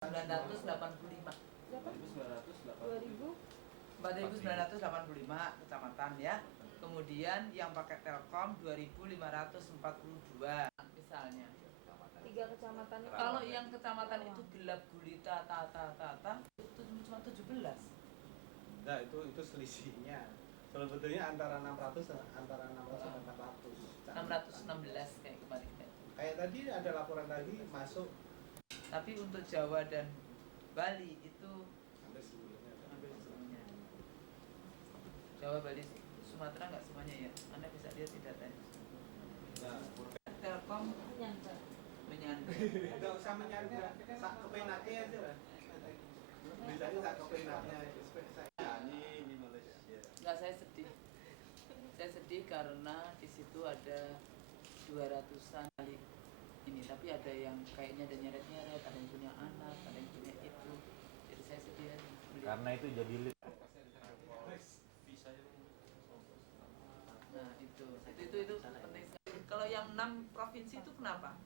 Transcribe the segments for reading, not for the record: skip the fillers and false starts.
4.985 kecamatan ya. Kemudian yang pakai Telkom 2.542 misalnya. 3 kecamatan itu. Kalau yang kecamatan itu gelap gulita tata itu cuma 17. Nah, itu selisihnya. Sebetulnya antara 600 dan 400. 616 kayak kemarin. Kayak tadi ada laporan lagi masuk. Tapi untuk Jawa dan Bali itu Hampir seluruhnya. Jawa, Bali, Sumatera nggak semuanya ya. Anda bisa lihat di datanya. Nah, Telkom menyandra. nggak usah menyandra, sak kepenatnya aja lah. Misalnya sak kepenatnya ini Malaysia. Nggak, saya sedih. Saya sedih karena di situ ada 200-an kali ini, tapi ada yang kayaknya ada nyeret-nyeret, ada yang punya anak, ada yang punya itu. Jadi saya sedih aja. Karena itu jadi Nah, itu penting sekali. Kalau yang 6 provinsi itu kenapa?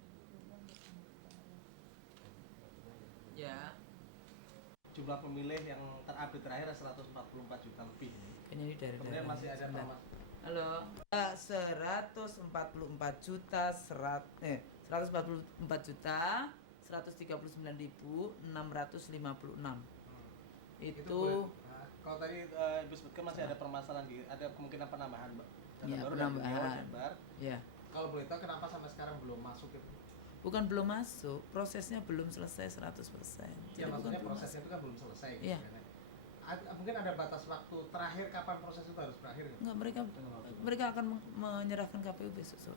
Ya. Jumlah pemilih yang terupdate terakhir 144 juta lebih. Kayaknya ini dari Kemudian masih ada Halo. 144 juta 139.656. Itu kalau tadi Ibu sebutkan masih ada permasalahan ada kemungkinan penambahan, Mbak. Ya, penambahan. Ya. Kalau boleh tahu kenapa sampai sekarang belum masuk itu? Bukan belum masuk, prosesnya belum selesai 100%. Ya, maksudnya prosesnya itu kan belum selesai. Iya. Mungkin ada batas waktu terakhir kapan proses itu harus berakhir? Enggak, mereka akan menyerahkan KPU besok sore.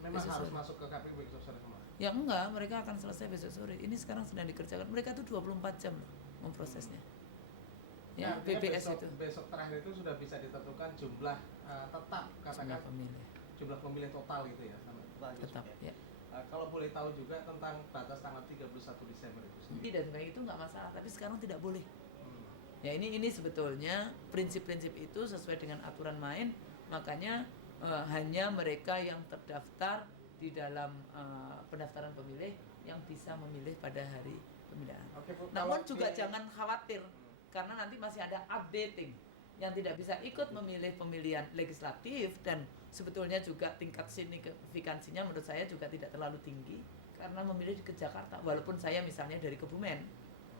Memang besok harus sore. masuk ke KPU besok sore kemarin? Ya enggak, mereka akan selesai besok sore. Ini sekarang sedang dikerjakan. Mereka itu 24 jam memprosesnya. Ya, BBS besok, itu. Besok terakhir itu sudah bisa ditentukan jumlah tetap, katakan jumlah pemilih total itu ya, Tetap, ya. Kalau boleh tahu juga tentang batas tanggal 31 Desember itu sendiri. Dan kayak itu nggak masalah, tapi sekarang tidak boleh. Ya, ini sebetulnya prinsip-prinsip itu sesuai dengan aturan main, makanya hanya mereka yang terdaftar di dalam pendaftaran pemilih yang bisa memilih pada hari pemilihan. Oke, Bu, Namun juga jangan khawatir, karena nanti masih ada updating yang tidak bisa ikut memilih pemilihan legislatif, dan sebetulnya juga tingkat signifikansinya menurut saya juga tidak terlalu tinggi karena memilih ke Jakarta, walaupun saya misalnya dari Kebumen,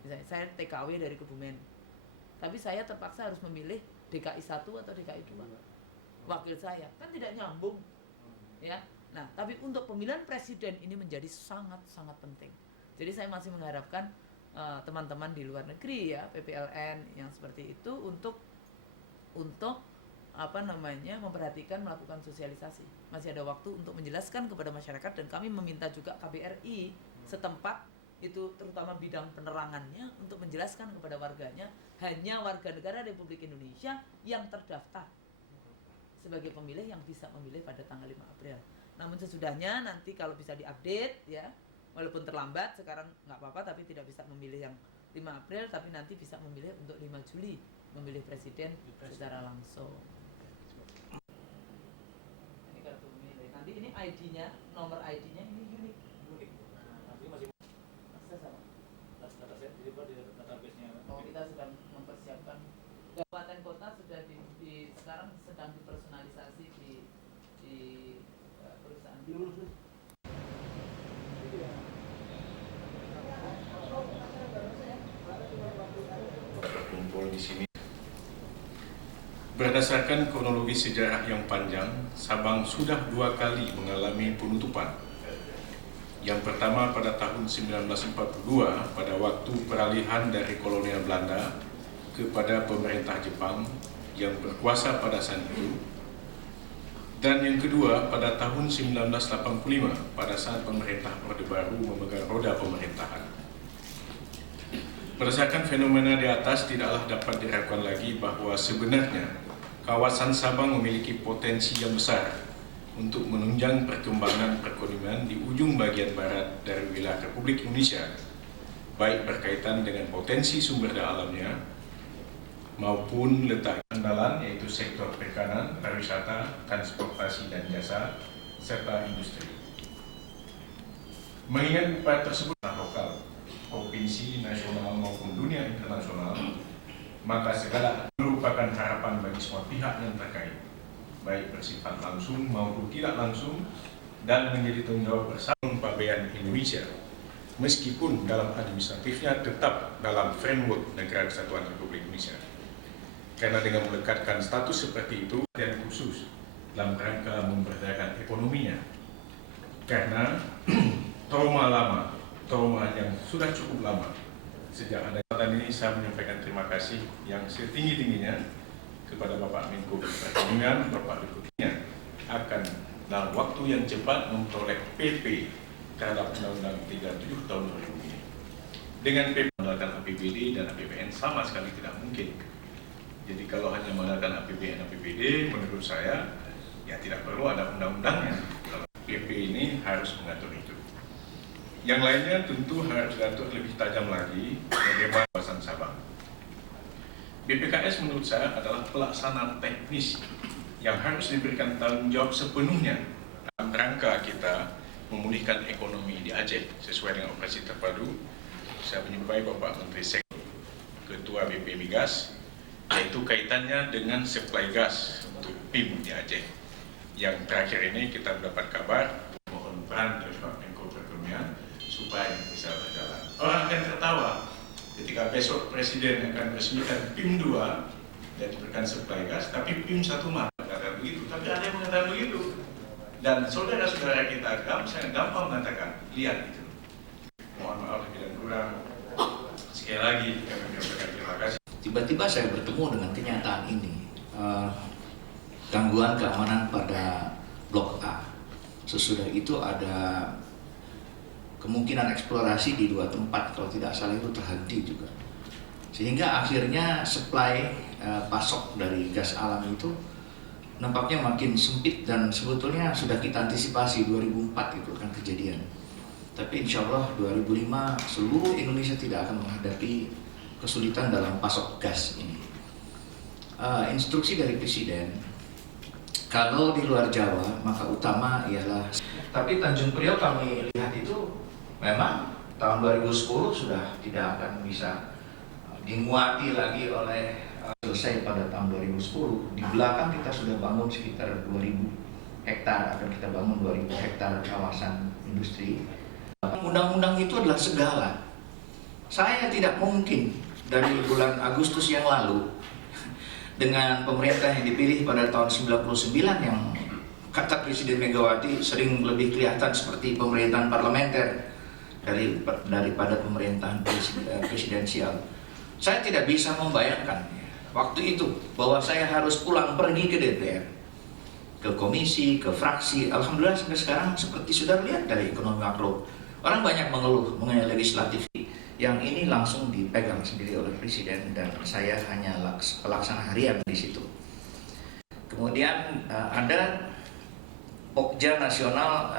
misalnya saya TKW dari Kebumen, tapi saya terpaksa harus memilih DKI 1 atau DKI 2 wakil saya, kan tidak nyambung ya. Nah, tapi untuk pemilihan presiden ini menjadi sangat-sangat penting. Jadi saya masih mengharapkan teman-teman di luar negeri ya, PPLN yang seperti itu untuk memperhatikan, melakukan sosialisasi. Masih ada waktu untuk menjelaskan kepada masyarakat, dan kami meminta juga KBRI setempat itu, terutama bidang penerangannya, untuk menjelaskan kepada warganya, hanya warga negara Republik Indonesia yang terdaftar sebagai pemilih yang bisa memilih pada tanggal 5 April. Namun sesudahnya nanti kalau bisa diupdate ya, walaupun terlambat sekarang nggak apa-apa, tapi tidak bisa memilih yang 5 April, tapi nanti bisa memilih untuk 5 Juli, memilih presiden secara langsung. Ini kartu pemilih. Nanti ini ID-nya, nomor ID-nya ini unik. Artinya masih Sama. data set di database-nya. Oh, kita sedang mempersiapkan. Kabupaten kota sudah sekarang sedang dipersonalisasi di perusahaan. Kumpul di sini. Berdasarkan kronologi sejarah yang panjang, Sabang sudah 2 kali mengalami penutupan. Yang pertama pada tahun 1942 pada waktu peralihan dari kolonial Belanda kepada pemerintah Jepang yang berkuasa pada saat itu. Dan yang kedua pada tahun 1985 pada saat pemerintah Orde Baru memegang roda pemerintahan. Berdasarkan fenomena di atas, tidaklah dapat diragukan lagi bahwa sebenarnya kawasan Sabang memiliki potensi yang besar untuk menunjang perkembangan perekonomian di ujung bagian barat dari wilayah Republik Indonesia, baik berkaitan dengan potensi sumber daya alamnya maupun letak andalan, yaitu sektor perikanan, pariwisata, transportasi dan jasa, serta industri. Mengingat upaya tersebut lokal, akademisi nasional maupun dunia internasional, maka segala merupakan harapan bagi semua pihak yang terkait, baik bersifat langsung maupun tidak langsung, dan menjadi tanggung jawab bersama pabaian Indonesia, meskipun dalam administratifnya tetap dalam framework Negara Kesatuan Republik Indonesia. Karena dengan melekatkan status seperti itu dan khusus dalam rangka memberdayakan ekonominya, karena trauma yang sudah cukup lama sejak ada kesempatan ini, saya menyampaikan terima kasih yang setinggi-tingginya kepada Bapak Menko Perekonomian, Bapak Deputinya, akan dalam waktu yang cepat memperoleh PP terhadap Undang-Undang 37 tahun 2000 ini. Dengan PP mengandalkan APBD dan APBN sama sekali tidak mungkin. Jadi kalau hanya mengandalkan APBN APBD, menurut saya ya tidak perlu ada undang-undangnya. Kalau PP ini harus mengatur itu. Yang lainnya tentu harus diatur lebih tajam lagi bagaimana kawasan Sabang. BPKS menurut saya adalah pelaksanaan teknis yang harus diberikan tanggung jawab sepenuhnya dalam rangka kita memulihkan ekonomi di Aceh sesuai dengan operasi terpadu. Saya menyupai Bapak Menteri Sektor, Ketua BP Migas, yaitu kaitannya dengan supply gas untuk PIM di Aceh. Yang terakhir ini kita mendapat kabar, mohon peran dari Pak Menko Perekonomian supaya bisa berjalan. Orang akan tertawa ketika besok Presiden akan resmikan PIM 2 dan diberikan supply gas, tapi PIM 1 malah mengatakan begitu. Tapi ada yang mengatakan begitu. Dan saudara-saudara kita sangat gampang mengatakan, lihat itu. Mohon maaf lebih dan kurang. Sekali lagi kami menyampaikan terima kasih. Tiba-tiba saya bertemu dengan kenyataan ini, gangguan keamanan pada Blok A. Sesudah itu ada kemungkinan eksplorasi di 2 tempat, kalau tidak salah itu terhenti juga. Sehingga akhirnya supply pasok dari gas alam itu nampaknya makin sempit, dan sebetulnya sudah kita antisipasi 2004 itu kan kejadian. Tapi insya Allah 2005 seluruh Indonesia tidak akan menghadapi kesulitan dalam pasok gas ini. Instruksi dari Presiden, kalau di luar Jawa maka utama ialah. Tapi Tanjung Priok kami lihat itu memang tahun 2010 sudah tidak akan bisa dimuati lagi oleh selesai pada tahun 2010. Di belakang kita sudah bangun sekitar 2000 hektar, akan kita bangun 2000 hektar kawasan industri. Undang-undang itu adalah segala. Saya tidak mungkin dari bulan Agustus yang lalu dengan pemerintah yang dipilih pada tahun 99 yang kata Presiden Megawati sering lebih kelihatan seperti pemerintahan parlementer daripada pemerintahan presidensial. Saya tidak bisa membayangkan waktu itu bahwa saya harus pulang pergi ke DPR, ke komisi, ke fraksi. Alhamdulillah sampai sekarang seperti sudah lihat dari ekonomi makro, orang banyak mengeluh mengenai legislatif. Yang ini langsung dipegang sendiri oleh Presiden dan saya hanya pelaksana harian di situ. Kemudian ada Pokja Nasional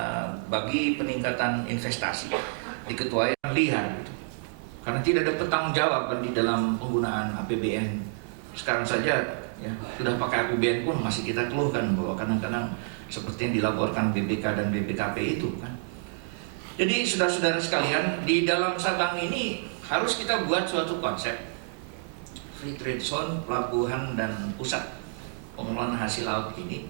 bagi peningkatan investasi diketuai lihat, karena tidak ada bertanggung jawab di dalam penggunaan APBN. Sekarang saja ya, sudah pakai APBN pun masih kita keluhkan bahwa kadang-kadang seperti yang dilaporkan BPK dan BPKP itu kan. Jadi saudara-saudara sekalian, di dalam Sabang ini harus kita buat suatu konsep free trade zone, pelabuhan dan pusat pengelolaan hasil laut ini.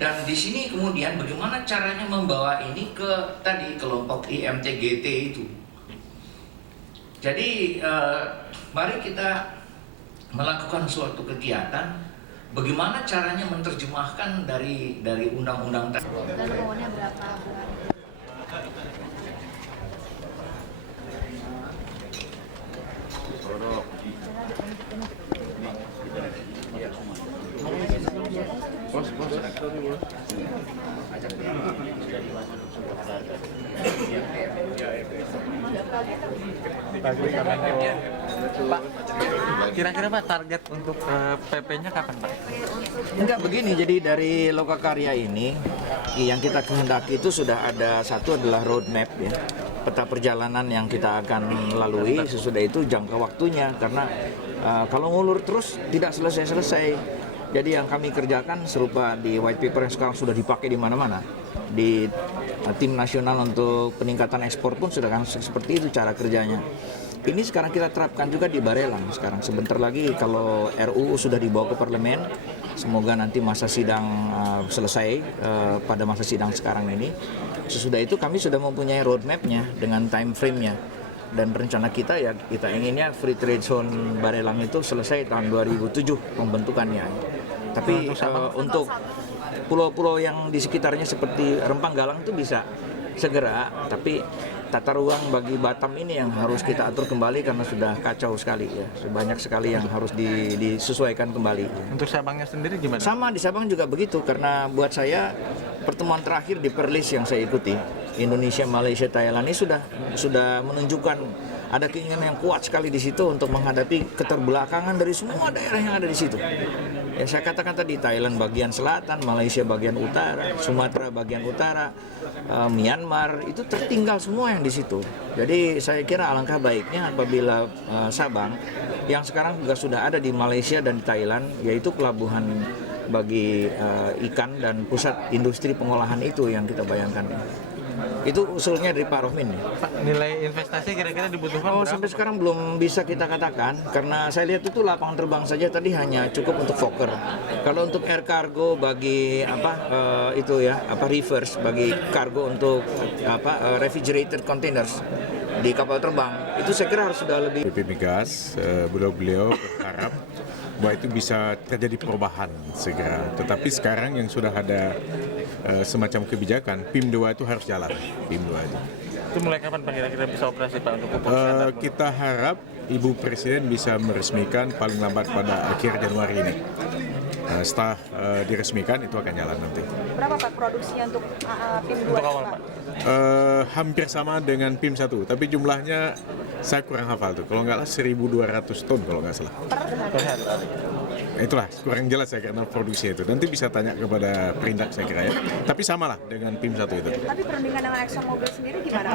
Dan di sini kemudian bagaimana caranya membawa ini ke tadi kelompok IMTGT itu. Jadi mari kita melakukan suatu kegiatan. Bagaimana caranya menerjemahkan dari undang-undang tadi. Dan uangnya berapa? Pak, kira-kira Pak target untuk PP-nya kapan Pak? Enggak begini, jadi dari Lokakarya ini yang kita kehendaki itu sudah ada, satu adalah roadmap ya, peta perjalanan yang kita akan lalui. Sesudah itu jangka waktunya, karena kalau ngulur terus tidak selesai-selesai. Jadi yang kami kerjakan serupa di white paper yang sekarang sudah dipakai di mana-mana. Di tim nasional untuk peningkatan ekspor pun sudah kan seperti itu cara kerjanya. Ini sekarang kita terapkan juga di Barelang. Sekarang sebentar lagi kalau RUU sudah dibawa ke parlemen, semoga nanti masa sidang selesai pada masa sidang sekarang ini. Sesudah itu kami sudah mempunyai roadmap-nya dengan time frame-nya. Dan rencana kita ya kita inginnya free trade zone Barelang itu selesai tahun 2007 pembentukannya. Tapi untuk pulau-pulau yang di sekitarnya seperti Rempang Galang itu bisa segera, tapi tata ruang bagi Batam ini yang harus kita atur kembali karena sudah kacau sekali ya. Banyak sekali yang harus disesuaikan kembali. Untuk Sabangnya sendiri gimana? Sama di Sabang juga begitu, karena buat saya pertemuan terakhir di Perlis yang saya ikuti, Indonesia, Malaysia, Thailand ini sudah menunjukkan ada keinginan yang kuat sekali di situ untuk menghadapi keterbelakangan dari semua daerah yang ada di situ. Ya, saya katakan tadi Thailand bagian selatan, Malaysia bagian utara, Sumatera bagian utara, Myanmar itu tertinggal semua yang di situ. Jadi saya kira alangkah baiknya apabila Sabang yang sekarang juga sudah ada di Malaysia dan di Thailand, yaitu pelabuhan bagi ikan dan pusat industri pengolahan itu yang kita bayangkan. Itu usulnya dari Pak Rohmin. Pak, nilai investasi kira-kira dibutuhkan berapa? Sampai sekarang belum bisa kita katakan karena saya lihat itu lapangan terbang saja tadi hanya cukup untuk Fokker. Kalau untuk air cargo bagi reverse bagi kargo untuk refrigerated containers di kapal terbang itu saya kira harus sudah lebih. PP Migas, beliau berharap bahwa itu bisa terjadi perubahan segera. Tetapi sekarang yang sudah ada semacam kebijakan, PIM 2 itu harus jalan, PIM 2 itu. Itu mulai kapan Pak kira-kira bisa operasi Pak untuk pupuk? Kita harap Ibu Presiden bisa meresmikan paling lambat pada akhir Januari ini. Setelah diresmikan itu akan jalan nanti. Berapa Pak produksinya untuk PIM 2? Untuk awal Pak? Hampir sama dengan PIM 1, tapi jumlahnya saya kurang hafal tuh. Kalau nggak salah 1.200 ton kalau nggak salah. Per hari. Itulah kurang jelas saya karena produksi itu. Nanti bisa tanya kepada Perindak saya kira ya. Tapi samalah dengan PIM 1 itu. Tapi perundingan dengan ExxonMobil sendiri gimana?